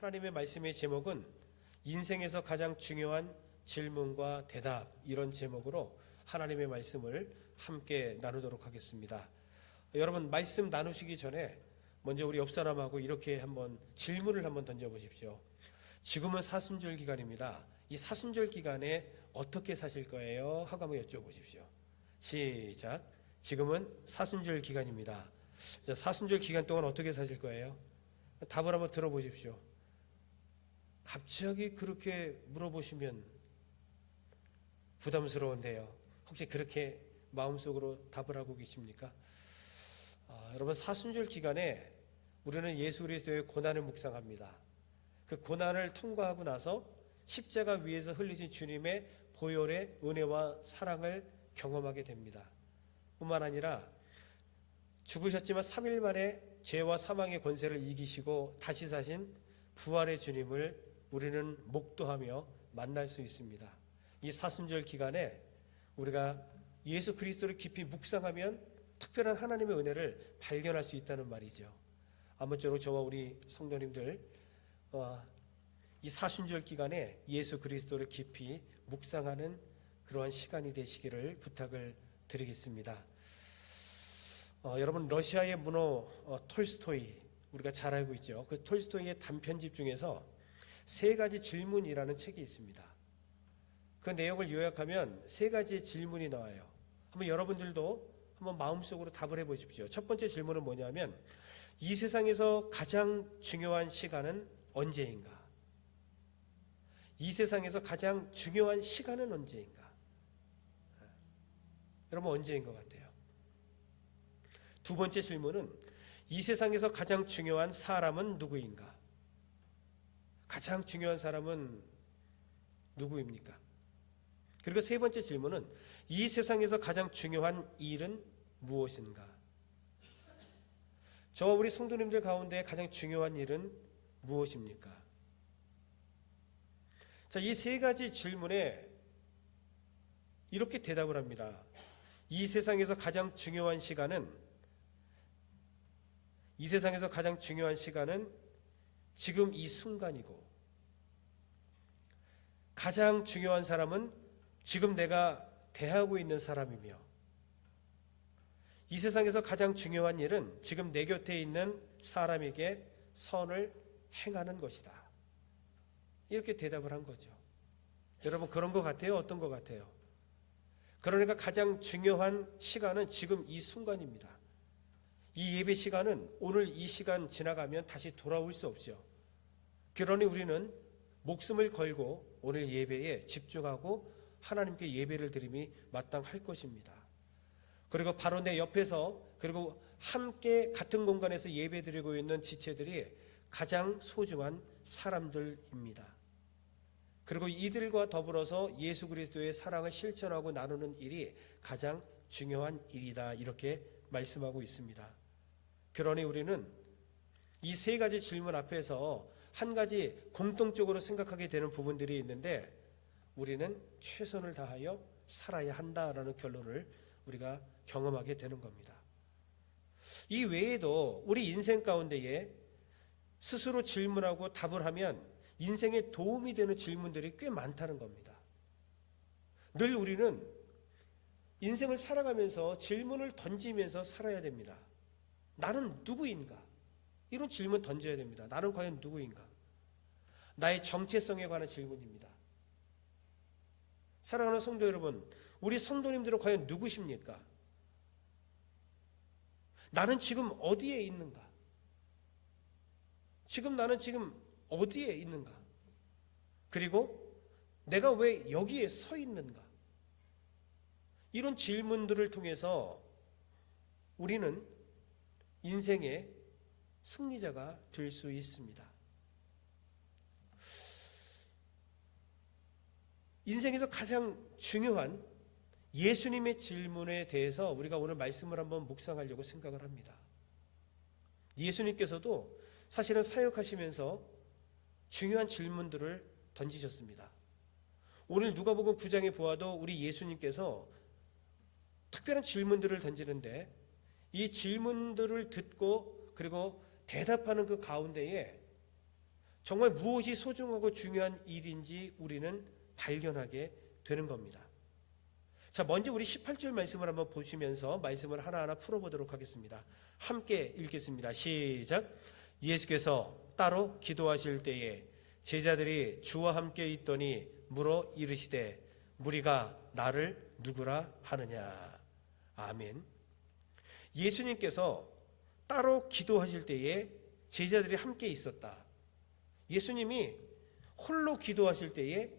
하나님의 말씀의 제목은 인생에서 가장 중요한 질문과 대답, 이런 제목으로 하나님의 말씀을 함께 나누도록 하겠습니다. 여러분, 말씀 나누시기 전에 먼저 우리 옆 사람하고 이렇게 한번 질문을 한번 던져보십시오. 지금은 사순절 기간입니다. 이 사순절 기간에 어떻게 사실 거예요? 하고 한번 여쭤보십시오. 시작. 지금은 사순절 기간입니다. 자, 사순절 기간 동안 어떻게 사실 거예요? 답을 한번 들어보십시오. 갑자기 그렇게 물어보시면 부담스러운데요. 혹시 그렇게 마음속으로 답을 하고 계십니까? 여러분, 사순절 기간에 우리는 예수 그리스도의 고난을 묵상합니다. 그 고난을 통과하고 나서 십자가 위에서 흘리신 주님의 보혈의 은혜와 사랑을 경험하게 됩니다. 뿐만 아니라 죽으셨지만 3일 만에 죄와 사망의 권세를 이기시고 다시 사신 부활의 주님을 우리는 목도하며 만날 수 있습니다. 이 사순절 기간에 우리가 예수 그리스도를 깊이 묵상하면 특별한 하나님의 은혜를 발견할 수 있다는 말이죠. 아무쪼록 저와 우리 성도님들 이 사순절 기간에 예수 그리스도를 깊이 묵상하는 그러한 시간이 되시기를 부탁을 드리겠습니다. 여러분, 러시아의 문호 톨스토이, 우리가 잘 알고 있죠. 그 톨스토이의 단편집 중에서 3가지 질문이라는 책이 있습니다. 그 내용을 요약하면 3가지 질문이 나와요. 한번 여러분들도 한번 마음속으로 답을 해보십시오. 첫 번째 질문은 뭐냐면, 이 세상에서 가장 중요한 시간은 언제인가? 이 세상에서 가장 중요한 시간은 언제인가? 여러분, 언제인 것 같아요? 두 번째 질문은, 이 세상에서 가장 중요한 사람은 누구인가? 가장 중요한 사람은 누구입니까? 그리고 세 번째 질문은, 이 세상에서 가장 중요한 일은 무엇인가? 저와 우리 성도님들 가운데 가장 중요한 일은 무엇입니까? 자, 이 3가지 질문에 이렇게 대답을 합니다. 이 세상에서 가장 중요한 시간은 지금 이 순간이고, 가장 중요한 사람은 지금 내가 대하고 있는 사람이며, 이 세상에서 가장 중요한 일은 지금 내 곁에 있는 사람에게 선을 행하는 것이다. 이렇게 대답을 한 거죠. 여러분, 그런 것 같아요? 어떤 것 같아요? 그러니까 가장 중요한 시간은 지금 이 순간입니다. 이 예배 시간은 오늘 이 시간 지나가면 다시 돌아올 수 없죠. 그러니 우리는 목숨을 걸고 오늘 예배에 집중하고 하나님께 예배를 드림이 마땅할 것입니다. 그리고 바로 내 옆에서, 그리고 함께 같은 공간에서 예배 드리고 있는 지체들이 가장 소중한 사람들입니다. 그리고 이들과 더불어서 예수 그리스도의 사랑을 실천하고 나누는 일이 가장 중요한 일이다, 이렇게 말씀하고 있습니다. 그러니 우리는 이 3가지 질문 앞에서 한 가지 공통적으로 생각하게 되는 부분들이 있는데, 우리는 최선을 다하여 살아야 한다라는 결론을 우리가 경험하게 되는 겁니다. 이 외에도 우리 인생 가운데에 스스로 질문하고 답을 하면 인생에 도움이 되는 질문들이 꽤 많다는 겁니다. 늘 우리는 인생을 살아가면서 질문을 던지면서 살아야 됩니다. 나는 누구인가? 이런 질문 던져야 됩니다. 나는 과연 누구인가? 나의 정체성에 관한 질문입니다. 사랑하는 성도 여러분, 우리 성도님들은 과연 누구십니까? 나는 지금 어디에 있는가? 나는 지금 어디에 있는가? 그리고 내가 왜 여기에 서 있는가? 이런 질문들을 통해서 우리는 인생의 승리자가 될 수 있습니다. 인생에서 가장 중요한 예수님의 질문에 대해서 우리가 오늘 말씀을 한번 묵상하려고 생각을 합니다. 예수님께서도 사실은 사역하시면서 중요한 질문들을 던지셨습니다. 오늘 누가복음 9장에 보아도 우리 예수님께서 특별한 질문들을 던지는데, 이 질문들을 듣고 그리고 대답하는 그 가운데에 정말 무엇이 소중하고 중요한 일인지 우리는 발견하게 되는 겁니다. 자, 먼저 우리 18절 말씀을 한번 보시면서 말씀을 하나하나 풀어보도록 하겠습니다. 함께 읽겠습니다. 시작. 예수께서 따로 기도하실 때에 제자들이 주와 함께 있더니 물어 이르시되 무리가 나를 누구라 하느냐. 아멘. 예수님께서 따로 기도하실 때에 제자들이 함께 있었다. 예수님이 홀로 기도하실 때에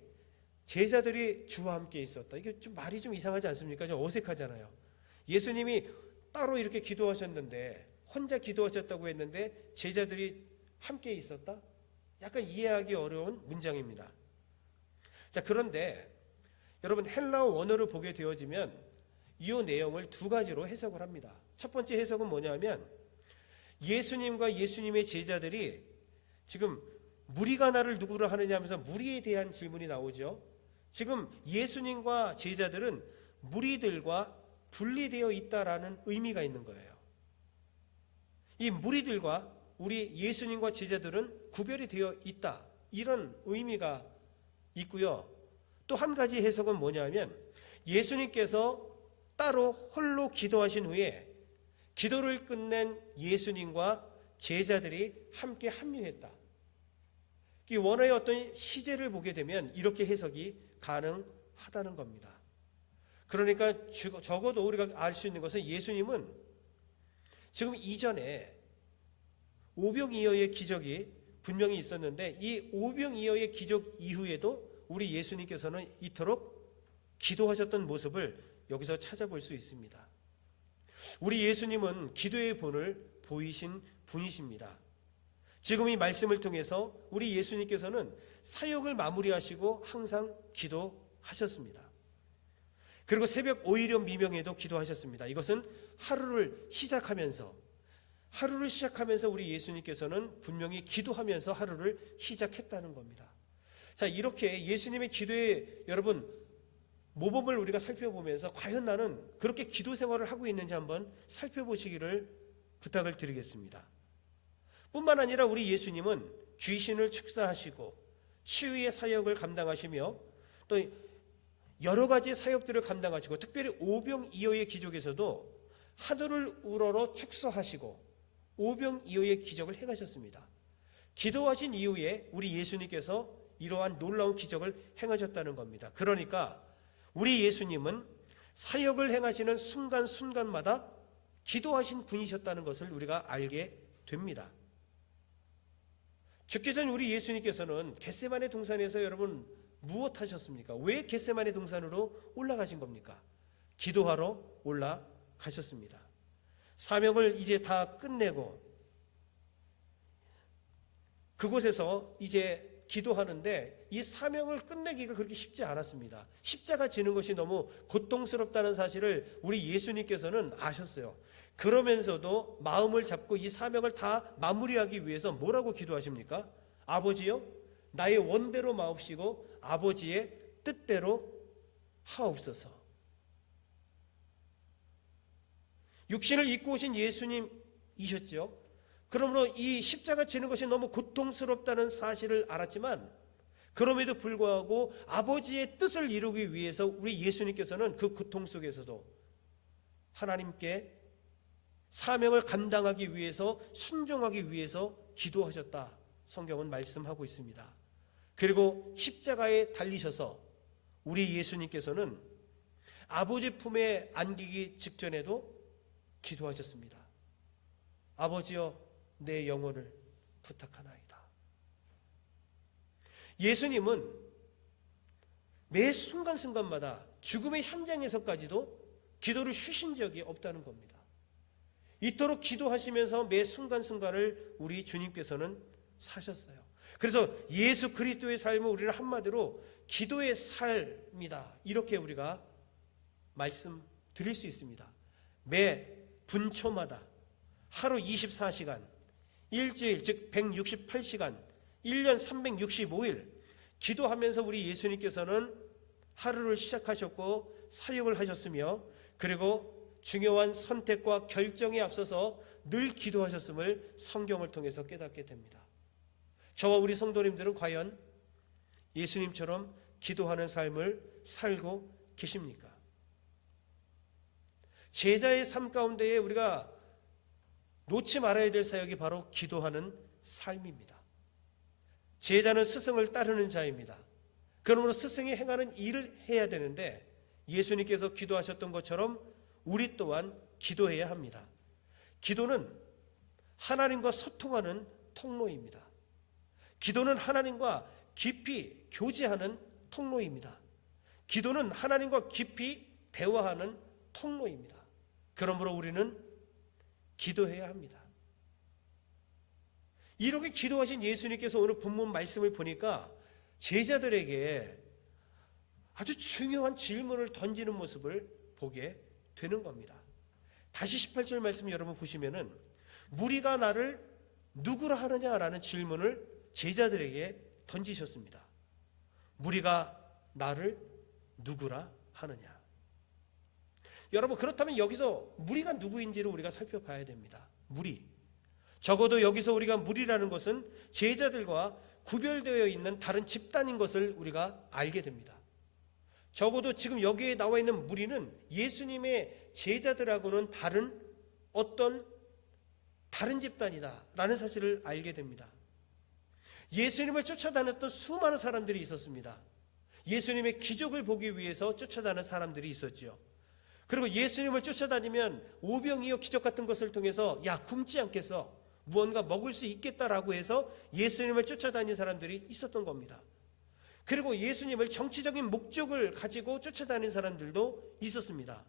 제자들이 주와 함께 있었다. 이게 좀 말이 좀 이상하지 않습니까? 좀 어색하잖아요. 예수님이 따로 이렇게 기도하셨는데, 혼자 기도하셨다고 했는데 제자들이 함께 있었다? 약간 이해하기 어려운 문장입니다. 자, 그런데 여러분 헬라어 원어를 보게 되어지면 이 내용을 두 가지로 해석을 합니다. 첫 번째 해석은 뭐냐면 예수님과 예수님의 제자들이 지금 무리가 나를 누구라 하느냐 하면서 무리에 대한 질문이 나오죠. 지금 예수님과 제자들은 무리들과 분리되어 있다라는 의미가 있는 거예요. 이 무리들과 우리 예수님과 제자들은 구별이 되어 있다, 이런 의미가 있고요. 또 한 가지 해석은 뭐냐면 예수님께서 따로 홀로 기도하신 후에 기도를 끝낸 예수님과 제자들이 함께 합류했다. 이 원어의 어떤 시제를 보게 되면 이렇게 해석이 가능하다는 겁니다. 그러니까 적어도 우리가 알 수 있는 것은 예수님은 지금 이전에 오병이어의 기적이 분명히 있었는데 이 오병이어의 기적 이후에도 우리 예수님께서는 이토록 기도하셨던 모습을 여기서 찾아볼 수 있습니다. 우리 예수님은 기도의 본을 보이신 분이십니다. 지금 이 말씀을 통해서 우리 예수님께서는 사역을 마무리하시고 항상 기도하셨습니다. 그리고 새벽 오이련 미명에도 기도하셨습니다. 이것은 하루를 시작하면서 우리 예수님께서는 분명히 기도하면서 하루를 시작했다는 겁니다. 자, 이렇게 예수님의 기도의 여러분 모범을 우리가 살펴보면서 과연 나는 그렇게 기도 생활을 하고 있는지 한번 살펴보시기를 부탁을 드리겠습니다. 뿐만 아니라 우리 예수님은 귀신을 축사하시고 치유의 사역을 감당하시며 또 여러 가지 사역들을 감당하시고 특별히 오병이어의 기적에서도 하늘을 우러러 축소하시고 오병이어의 기적을 행하셨습니다. 기도하신 이후에 우리 예수님께서 이러한 놀라운 기적을 행하셨다는 겁니다. 그러니까 우리 예수님은 사역을 행하시는 순간순간마다 기도하신 분이셨다는 것을 우리가 알게 됩니다. 죽기 전 우리 예수님께서는 겟세마네 동산에서 여러분 무엇 하셨습니까? 왜 겟세마네 동산으로 올라가신 겁니까? 기도하러 올라가셨습니다. 사명을 이제 다 끝내고 그곳에서 이제 기도하는데 이 사명을 끝내기가 그렇게 쉽지 않았습니다. 십자가 지는 것이 너무 고통스럽다는 사실을 우리 예수님께서는 아셨어요. 그러면서도 마음을 잡고 이 사명을 다 마무리하기 위해서 뭐라고 기도하십니까? 아버지요, 나의 원대로 마옵시고 아버지의 뜻대로 하옵소서. 육신을 입고 오신 예수님이셨죠. 그러므로 이 십자가 지는 것이 너무 고통스럽다는 사실을 알았지만 그럼에도 불구하고 아버지의 뜻을 이루기 위해서 우리 예수님께서는 그 고통 속에서도 하나님께 사명을 감당하기 위해서 순종하기 위해서 기도하셨다. 성경은 말씀하고 있습니다. 그리고 십자가에 달리셔서 우리 예수님께서는 아버지 품에 안기기 직전에도 기도하셨습니다. 아버지여 내 영혼을 부탁하나이다. 예수님은 매 순간순간마다 죽음의 현장에서까지도 기도를 쉬신 적이 없다는 겁니다. 이토록 기도하시면서 매 순간순간을 우리 주님께서는 사셨어요. 그래서 예수 그리스도의 삶은 우리를 한마디로 기도의 삶이다, 이렇게 우리가 말씀드릴 수 있습니다. 매 분초마다 하루 24시간, 일주일 즉 168시간, 1년 365일 기도하면서 우리 예수님께서는 하루를 시작하셨고 사역을 하셨으며 그리고 중요한 선택과 결정에 앞서서 늘 기도하셨음을 성경을 통해서 깨닫게 됩니다. 저와 우리 성도님들은 과연 예수님처럼 기도하는 삶을 살고 계십니까? 제자의 삶 가운데에 우리가 놓지 말아야 될 사역이 바로 기도하는 삶입니다. 제자는 스승을 따르는 자입니다. 그러므로 스승이 행하는 일을 해야 되는데 예수님께서 기도하셨던 것처럼 우리 또한 기도해야 합니다. 기도는 하나님과 소통하는 통로입니다. 기도는 하나님과 깊이 교제하는 통로입니다. 기도는 하나님과 깊이 대화하는 통로입니다. 그러므로 우리는 기도해야 합니다. 이렇게 기도하신 예수님께서 오늘 본문 말씀을 보니까 제자들에게 아주 중요한 질문을 던지는 모습을 보게 되는 겁니다. 다시 18절 말씀 여러분 보시면은 무리가 나를 누구라 하느냐라는 질문을 제자들에게 던지셨습니다. 무리가 나를 누구라 하느냐. 여러분 그렇다면 여기서 무리가 누구인지를 우리가 살펴봐야 됩니다. 무리. 적어도 여기서 우리가 무리라는 것은 제자들과 구별되어 있는 다른 집단인 것을 우리가 알게 됩니다. 적어도 지금 여기에 나와 있는 무리는 예수님의 제자들하고는 다른 집단이다라는 사실을 알게 됩니다. 예수님을 쫓아다녔던 수많은 사람들이 있었습니다. 예수님의 기적을 보기 위해서 쫓아다니는 사람들이 있었지요. 그리고 예수님을 쫓아다니면 오병이어 기적 같은 것을 통해서 야 굶지 않겠어 무언가 먹을 수 있겠다라고 해서 예수님을 쫓아다니는 사람들이 있었던 겁니다. 그리고 예수님을 정치적인 목적을 가지고 쫓아다니는 사람들도 있었습니다.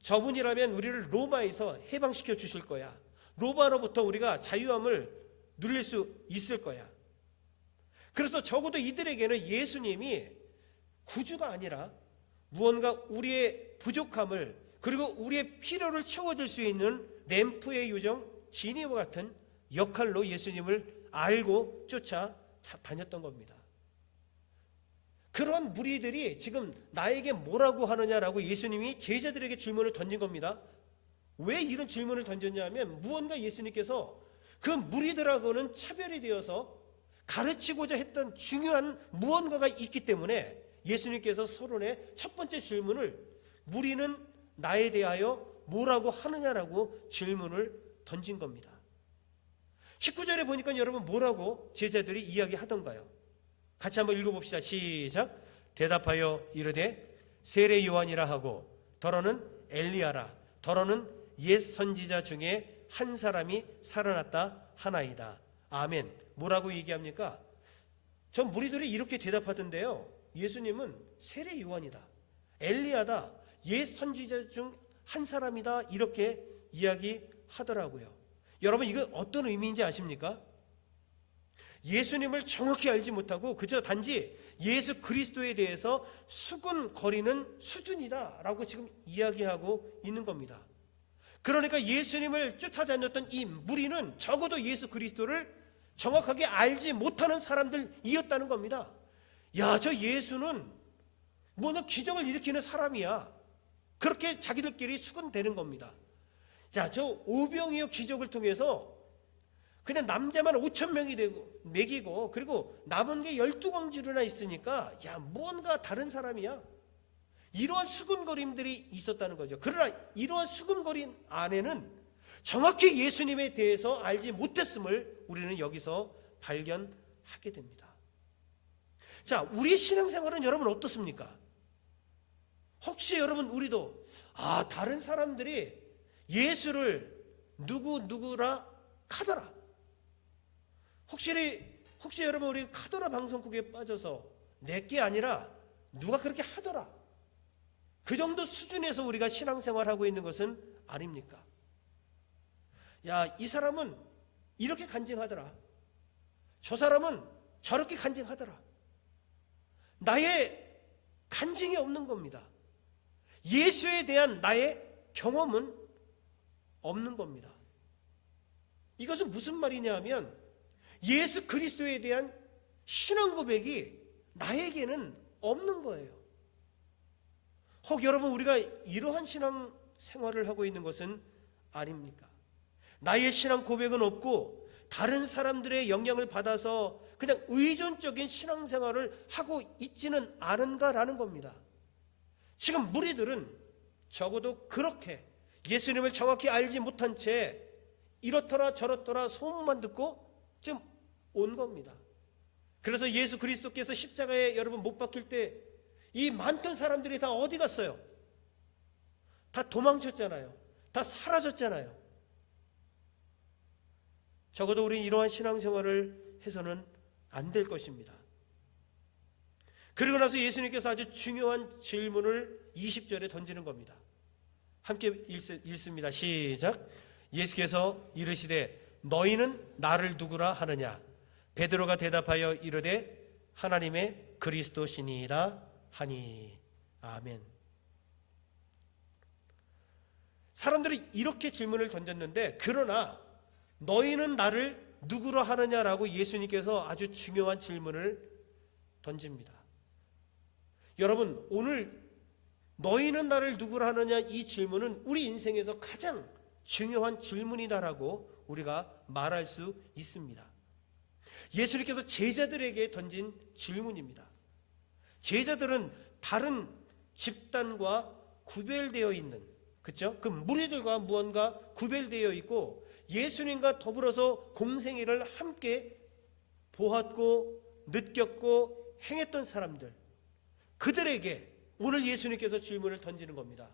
저분이라면 우리를 로마에서 해방시켜 주실 거야. 로마로부터 우리가 자유함을 누릴 수 있을 거야. 그래서 적어도 이들에게는 예수님이 구주가 아니라 무언가 우리의 부족함을 그리고 우리의 필요를 채워줄 수 있는 램프의 요정 지니와 같은 역할로 예수님을 알고 쫓아다녔던 겁니다. 그런 무리들이 지금 나에게 뭐라고 하느냐라고 예수님이 제자들에게 질문을 던진 겁니다. 왜 이런 질문을 던졌냐면 무언가 예수님께서 그 무리들하고는 차별이 되어서 가르치고자 했던 중요한 무언가가 있기 때문에 예수님께서 서론의 첫 번째 질문을 무리는 나에 대하여 뭐라고 하느냐라고 질문을 던진 겁니다. 19절에 보니까 여러분 뭐라고 제자들이 이야기하던가요? 같이 한번 읽어봅시다. 시작. 대답하여 이르되 세례 요한이라 하고 더러는 엘리야라 더러는 옛 선지자 중에 한 사람이 살아났다 하나이다. 아멘. 뭐라고 얘기합니까? 저 무리들이 이렇게 대답하던데요. 예수님은 세례 요한이다. 엘리야다. 옛 선지자 중 한 사람이다. 이렇게 이야기하더라고요. 여러분 이거 어떤 의미인지 아십니까? 예수님을 정확히 알지 못하고 그저 단지 예수 그리스도에 대해서 수군거리는 수준이다라고 지금 이야기하고 있는 겁니다. 그러니까 예수님을 쫓아다녔던 이 무리는 적어도 예수 그리스도를 정확하게 알지 못하는 사람들이었다는 겁니다. 야, 저 예수는 뭐는 기적을 일으키는 사람이야. 그렇게 자기들끼리 수군대는 겁니다. 자, 저 오병이어 기적을 통해서 그냥 남자만 5,000명이 되고 먹이고 그리고 남은 게 12광주류나 있으니까 야 뭔가 다른 사람이야. 이러한 수군거림들이 있었다는 거죠. 그러나 이러한 수군거림 안에는 정확히 예수님에 대해서 알지 못했음을 우리는 여기서 발견하게 됩니다. 자, 우리의 신앙생활은 여러분 어떻습니까? 혹시 여러분 우리도 다른 사람들이 예수를 누구라 카더라. 혹시 여러분 우리 카더라 방송국에 빠져서 내게 아니라 누가 그렇게 하더라. 그 정도 수준에서 우리가 신앙생활하고 있는 것은 아닙니까? 야, 이 사람은 이렇게 간증하더라. 저 사람은 저렇게 간증하더라. 나의 간증이 없는 겁니다. 예수에 대한 나의 경험은 없는 겁니다. 이것은 무슨 말이냐 하면 예수 그리스도에 대한 신앙 고백이 나에게는 없는 거예요. 혹 여러분 우리가 이러한 신앙 생활을 하고 있는 것은 아닙니까? 나의 신앙 고백은 없고 다른 사람들의 영향을 받아서 그냥 의존적인 신앙생활을 하고 있지는 않은가라는 겁니다. 지금 무리들은 적어도 그렇게 예수님을 정확히 알지 못한 채 이렇더라 저렇더라 소문만 듣고 지금 온 겁니다. 그래서 예수 그리스도께서 십자가에 여러분 못 박힐 때 이 많던 사람들이 다 어디 갔어요? 다 도망쳤잖아요. 다 사라졌잖아요. 적어도 우리 이러한 신앙생활을 해서는 안 될 것입니다. 그리고 나서 예수님께서 아주 중요한 질문을 20절에 던지는 겁니다. 함께 읽습니다. 시작. 예수께서 이르시되 너희는 나를 누구라 하느냐? 베드로가 대답하여 이르되 하나님의 그리스도시니이다 하니. 아멘. 사람들이 이렇게 질문을 던졌는데, 그러나 너희는 나를 누구라 하느냐라고 예수님께서 아주 중요한 질문을 던집니다. 여러분, 오늘 너희는 나를 누구라 하느냐 이 질문은 우리 인생에서 가장 중요한 질문이다라고 우리가 말할 수 있습니다. 예수님께서 제자들에게 던진 질문입니다. 제자들은 다른 집단과 구별되어 있는, 그렇죠? 그 무리들과 무언가 구별되어 있고 예수님과 더불어서 공생애를 함께 보았고 느꼈고 행했던 사람들, 그들에게 오늘 예수님께서 질문을 던지는 겁니다.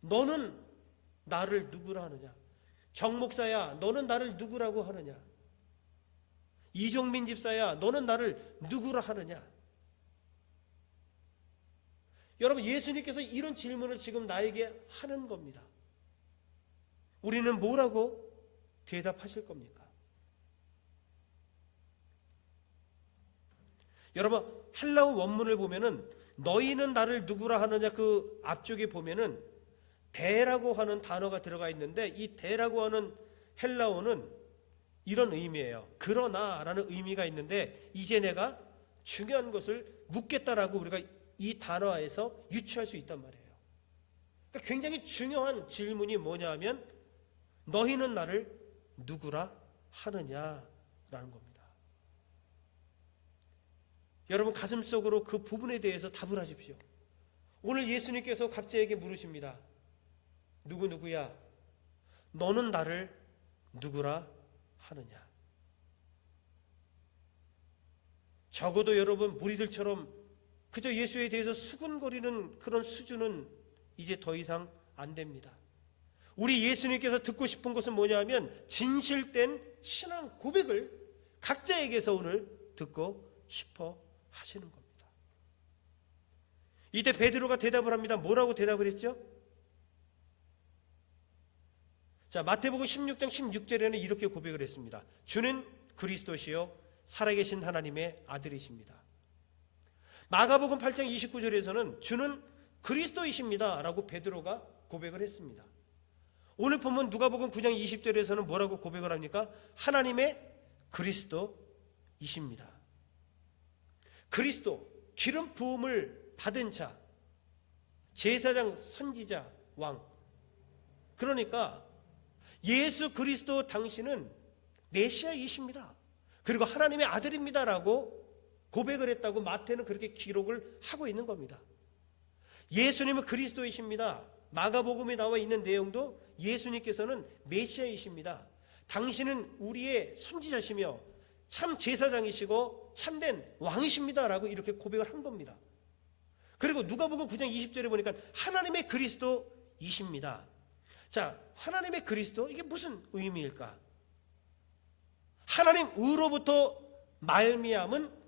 너는 나를 누구라 하느냐? 정 목사야, 너는 나를 누구라고 하느냐? 이종민 집사야, 너는 나를 누구라 하느냐? 여러분, 예수님께서 이런 질문을 지금 나에게 하는 겁니다. 우리는 뭐라고 대답하실 겁니까? 여러분, 헬라어 원문을 보면은 너희는 나를 누구라 하느냐 그 앞쪽에 보면은 대라고 하는 단어가 들어가 있는데, 이 대라고 하는 헬라어는 이런 의미예요. 그러나 라는 의미가 있는데, 이제 내가 중요한 것을 묻겠다라고 우리가 이 단어에서 유추할 수 있단 말이에요. 그러니까 굉장히 중요한 질문이 뭐냐 하면 너희는 나를 누구라 하느냐라는 겁니다. 여러분, 가슴속으로 그 부분에 대해서 답을 하십시오. 오늘 예수님께서 각자에게 물으십니다. 누구야? 너는 나를 누구라 하느냐? 적어도 여러분, 무리들처럼 그저 예수에 대해서 수군거리는 그런 수준은 이제 더 이상 안 됩니다. 우리 예수님께서 듣고 싶은 것은 뭐냐 하면 진실된 신앙 고백을 각자에게서 오늘 듣고 싶어 하시는 겁니다. 이때 베드로가 대답을 합니다. 뭐라고 대답을 했죠? 자, 마태복음 16장 16절에는 이렇게 고백을 했습니다. 주는 그리스도시요 살아계신 하나님의 아들이십니다. 마가복음 8장 29절에서는 주는 그리스도이십니다 라고 베드로가 고백을 했습니다. 오늘 보면 누가복음 9장 20절에서는 뭐라고 고백을 합니까? 하나님의 그리스도이십니다. 그리스도, 기름 부음을 받은 자, 제사장, 선지자, 왕. 그러니까 예수 그리스도 당신은 메시아이십니다. 그리고 하나님의 아들입니다라고 고백을 했다고 마태는 그렇게 기록을 하고 있는 겁니다. 예수님은 그리스도이십니다. 마가복음에 나와 있는 내용도 예수님께서는 메시아이십니다. 당신은 우리의 선지자시며 참 제사장이시고 참된 왕이십니다 라고 이렇게 고백을 한 겁니다. 그리고 누가복음 9장 20절에 보니까 하나님의 그리스도이십니다. 자, 하나님의 그리스도, 이게 무슨 의미일까? 하나님으로부터 말미암은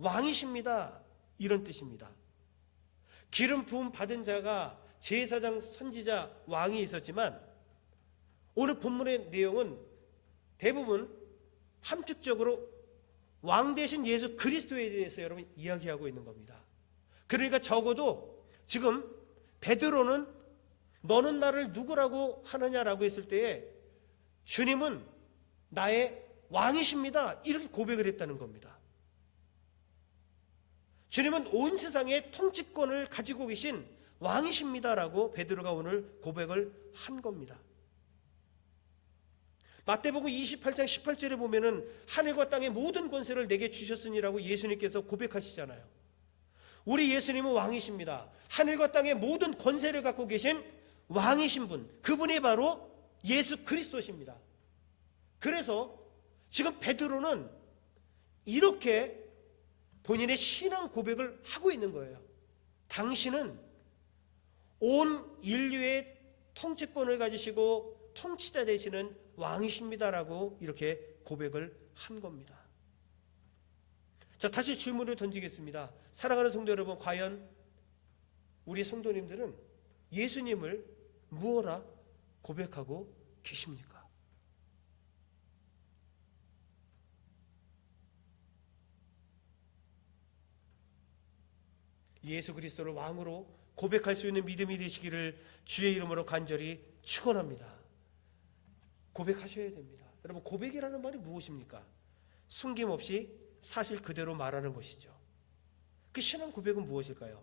왕이십니다, 이런 뜻입니다. 기름 부음 받은 자가 제사장, 선지자, 왕이 있었지만 오늘 본문의 내용은 대부분 함축적으로 왕 대신 예수 그리스도에 대해서 여러분 이야기하고 있는 겁니다. 그러니까 적어도 지금 베드로는 너는 나를 누구라고 하느냐라고 했을 때에 주님은 나의 왕이십니다, 이렇게 고백을 했다는 겁니다. 주님은 온 세상의 통치권을 가지고 계신 왕이십니다라고 베드로가 오늘 고백을 한 겁니다. 마태복음 28장 18절에 보면은 하늘과 땅의 모든 권세를 내게 주셨으니라고 예수님께서 고백하시잖아요. 우리 예수님은 왕이십니다. 하늘과 땅의 모든 권세를 갖고 계신 왕이신 분, 그분이 바로 예수 그리스도십니다. 그래서 지금 베드로는 이렇게 본인의 신앙 고백을 하고 있는 거예요. 당신은 온 인류의 통치권을 가지시고 통치자 되시는 왕이십니다라고 이렇게 고백을 한 겁니다. 자, 다시 질문을 던지겠습니다. 사랑하는 성도 여러분, 과연 우리 성도님들은 예수님을 무엇라 고백하고 계십니까? 예수 그리스도를 왕으로 고백할 수 있는 믿음이 되시기를 주의 이름으로 간절히 축원합니다. 고백하셔야 됩니다. 여러분, 고백이라는 말이 무엇입니까? 숨김없이 사실 그대로 말하는 것이죠. 그 신앙 고백은 무엇일까요?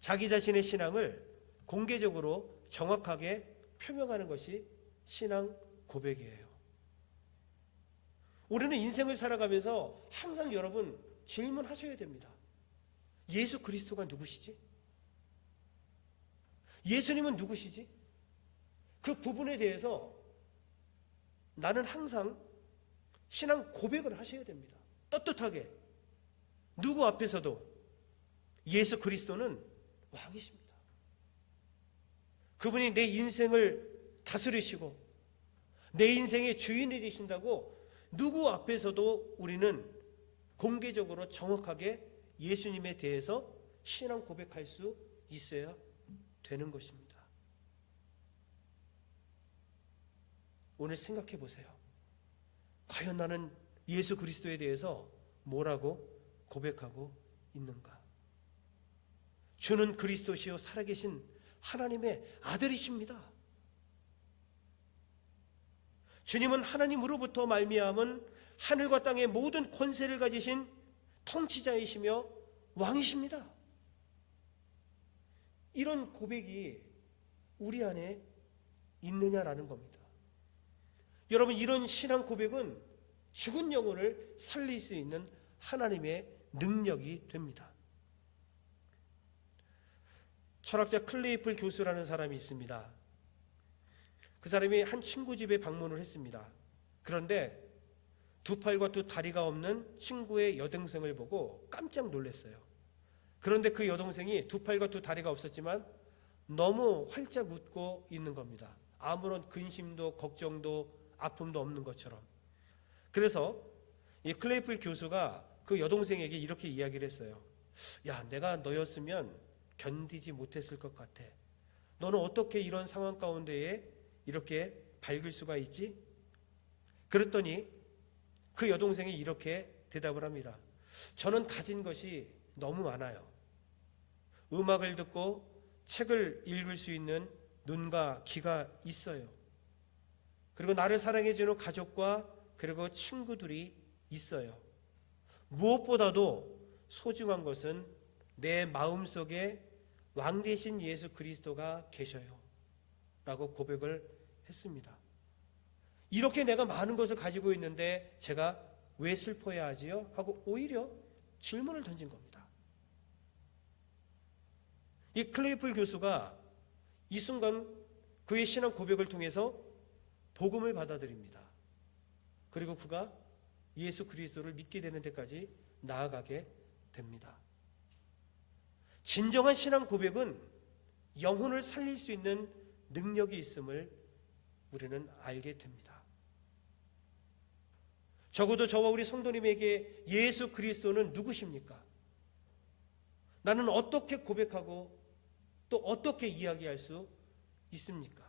자기 자신의 신앙을 공개적으로 정확하게 표명하는 것이 신앙 고백이에요. 우리는 인생을 살아가면서 항상 여러분 질문하셔야 됩니다. 예수 그리스도가 누구시지? 예수님은 누구시지? 그 부분에 대해서 나는 항상 신앙 고백을 하셔야 됩니다. 떳떳하게 누구 앞에서도 예수 그리스도는 왕이십니다. 그분이 내 인생을 다스리시고 내 인생의 주인이 되신다고 누구 앞에서도 우리는 공개적으로 정확하게 예수님에 대해서 신앙 고백할 수 있어야 되는 것입니다. 오늘 생각해 보세요. 과연 나는 예수 그리스도에 대해서 뭐라고 고백하고 있는가? 주는 그리스도시요 살아계신 하나님의 아들이십니다. 주님은 하나님으로부터 말미암은 하늘과 땅의 모든 권세를 가지신 통치자이시며 왕이십니다. 이런 고백이 우리 안에 있느냐라는 겁니다. 여러분, 이런 신앙 고백은 죽은 영혼을 살릴 수 있는 하나님의 능력이 됩니다. 철학자 클레이플 교수라는 사람이 있습니다. 그 사람이 한 친구 집에 방문을 했습니다. 그런데 두 팔과 두 다리가 없는 친구의 여동생을 보고 깜짝 놀랐어요. 그런데 그 여동생이 두 팔과 두 다리가 없었지만 너무 활짝 웃고 있는 겁니다. 아무런 근심도 걱정도 아픔도 없는 것처럼. 그래서 이 클레이플 교수가 그 여동생에게 이렇게 이야기를 했어요. 야, 내가 너였으면 견디지 못했을 것 같아. 너는 어떻게 이런 상황 가운데에 이렇게 밝을 수가 있지? 그랬더니 그 여동생이 이렇게 대답을 합니다. 저는 가진 것이 너무 많아요. 음악을 듣고 책을 읽을 수 있는 눈과 귀가 있어요. 그리고 나를 사랑해주는 가족과 그리고 친구들이 있어요. 무엇보다도 소중한 것은 내 마음속에 왕 되신 예수 그리스도가 계셔요 라고 고백을 했습니다. 이렇게 내가 많은 것을 가지고 있는데 제가 왜 슬퍼해야 하지요? 하고 오히려 질문을 던진 겁니다. 이 클레이플 교수가 이 순간 그의 신앙 고백을 통해서 복음을 받아들입니다. 그리고 그가 예수 그리스도를 믿게 되는 데까지 나아가게 됩니다. 진정한 신앙 고백은 영혼을 살릴 수 있는 능력이 있음을 우리는 알게 됩니다. 적어도 저와 우리 성도님에게 예수 그리스도는 누구십니까? 나는 어떻게 고백하고 또 어떻게 이야기할 수 있습니까?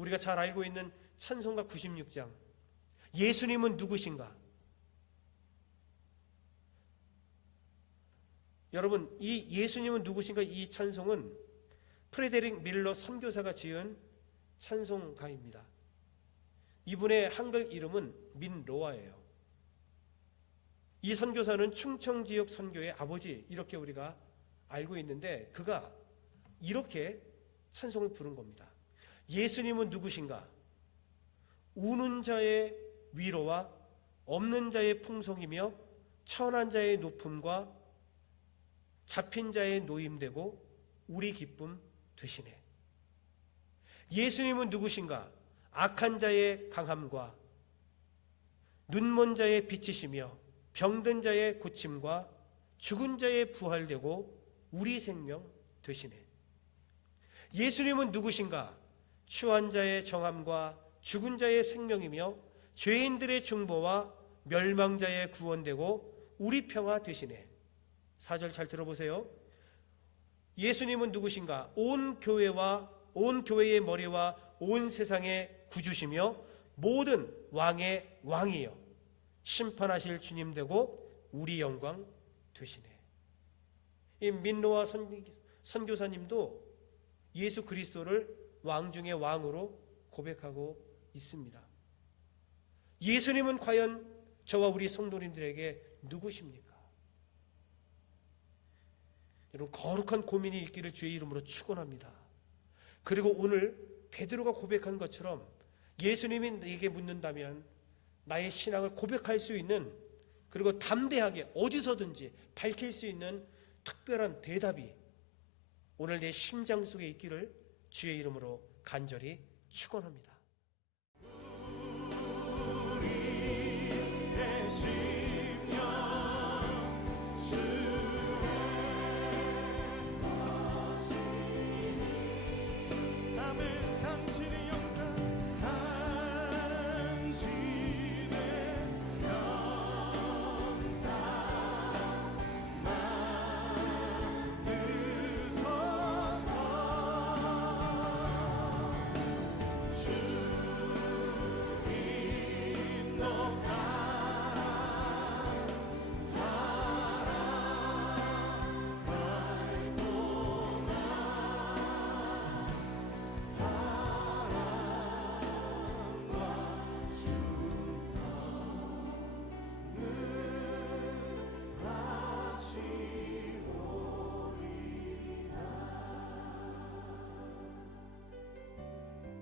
우리가 잘 알고 있는 찬송가 96장, 예수님은 누구신가? 여러분, 이 예수님은 누구신가 이 찬송은 프레데릭 밀러 선교사가 지은 찬송가입니다. 이분의 한글 이름은 민로아예요. 이 선교사는 충청 지역 선교의 아버지, 이렇게 우리가 알고 있는데 그가 이렇게 찬송을 부른 겁니다. 예수님은 누구신가? 우는 자의 위로와 없는 자의 풍성이며 천한 자의 높음과 잡힌 자의 노임되고 우리 기쁨 되시네. 예수님은 누구신가? 악한 자의 강함과 눈먼 자의 빛이시며 병든 자의 고침과 죽은 자의 부활되고 우리 생명 되시네. 예수님은 누구신가? 추한 자의 정함과 죽은 자의 생명이며 죄인들의 중보와 멸망자의 구원되고 우리 평화 되시네. 4절 잘 들어보세요. 예수님은 누구신가? 온 교회의 머리와 온 세상의 구주시며 모든 왕의 왕이요 심판하실 주님 되고 우리 영광 되시네. 이 민노아 선교사님도 예수 그리스도를 왕 중의 왕으로 고백하고 있습니다. 예수님은 과연 저와 우리 성도님들에게 누구십니까? 여러분, 거룩한 고민이 있기를 주의 이름으로 축원합니다. 그리고 오늘 베드로가 고백한 것처럼 예수님이 내게 묻는다면 나의 신앙을 고백할 수 있는, 그리고 담대하게 어디서든지 밝힐 수 있는 특별한 대답이 오늘 내 심장 속에 있기를 주의 이름으로 간절히 축원합니다.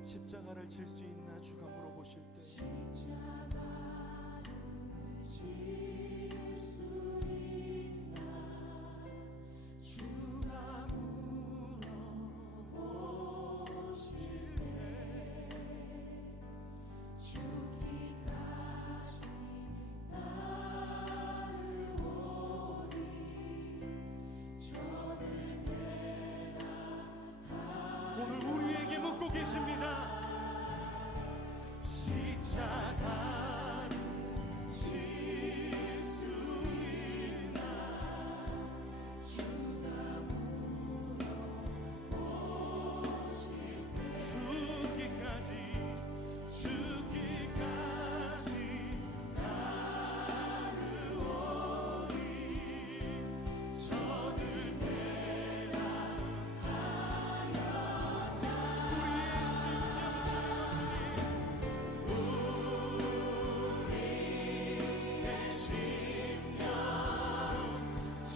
십자가를 질 수 있나 주가 물어보실 때 십자가를 질 수 있나 주가 물어보실 때 죽기까지 따르오리 저를 대답하리. 오늘 우리에게 묻고 계십니다. 십자가를 질 수 있나 주가 물어보실 때 죽기까지 따르오리 저들 우리의 심령 주의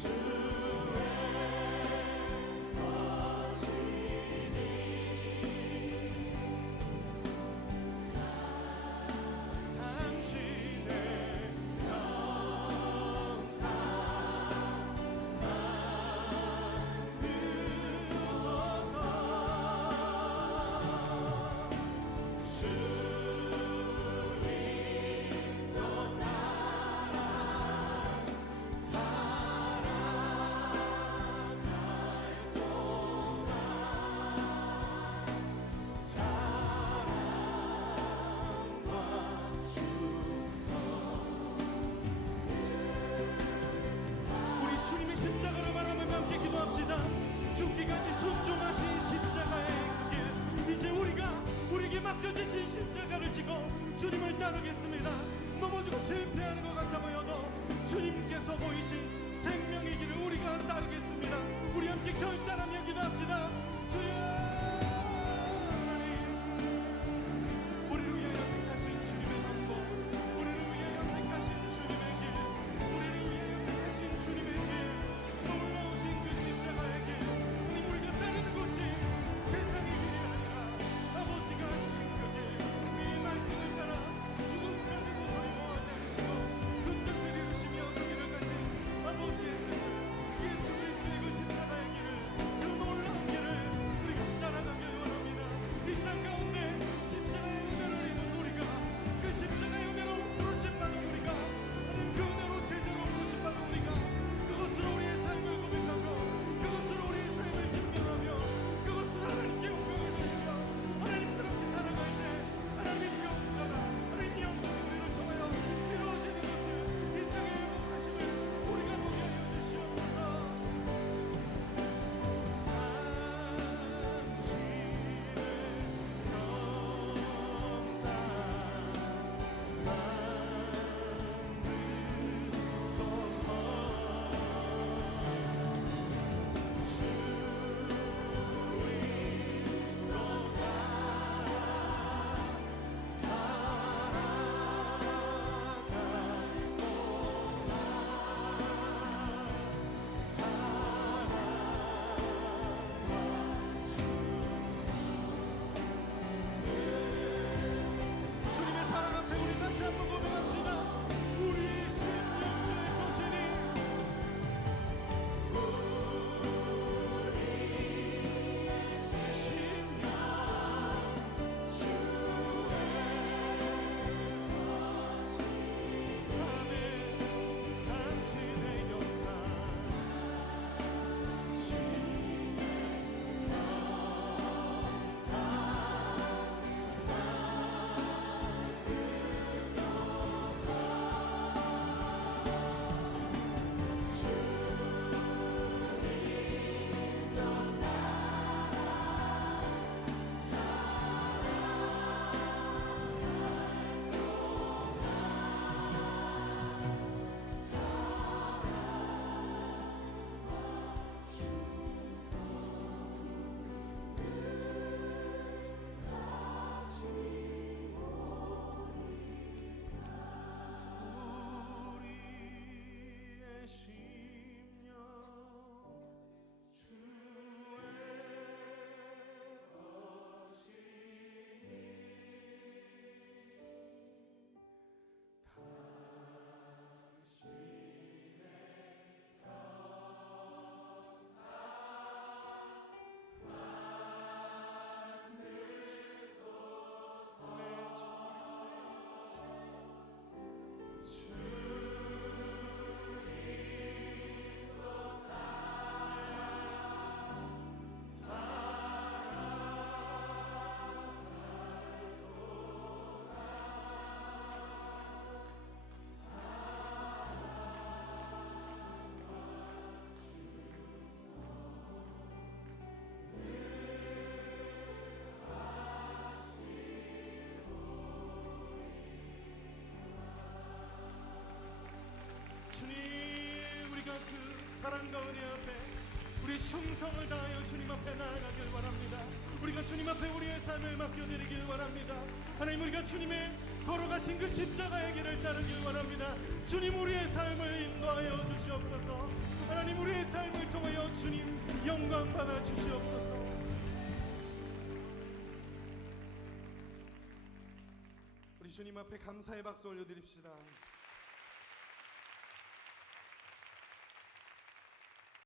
주님의 십자가를 바라보며 함께 기도합시다. 죽기까지 순종하신 십자가의 그 길, 이제 우리에게 맡겨주신 십자가를 지고 주님을 따르겠습니다. 넘어지고 실패하는 것 같아 보여도 주님께서 보이신 생명의 길을 우리가 따르겠습니다. 우리 함께 결단하며 기도합시다. 주여 하나님, 우리를 위하여 택하신 주님의 방법, 우리를 위하여 택하신 주님의 길, 우리를 위하여 택하신 주님의 길, 놀라우신 그 십자가의 길, 우리가 따르는 것이 세상의 길이 아니라 아버지가 주신 그 길, 이 말씀을 따라 주님, 우리가 그 사랑과 은혜 앞에 우리 충성을 다하여 주님 앞에 나아가길 원합니다. 우리가 주님 앞에 우리의 삶을 맡겨드리길 원합니다. 하나님, 우리가 주님의 걸어가신 그 십자가의 길을 따르길 원합니다. 주님, 우리의 삶을 인도하여 주시옵소서. 하나님, 우리의 삶을 통하여 주님 영광 받아 주시옵소서. 우리 주님 앞에 감사의 박수 올려드립시다.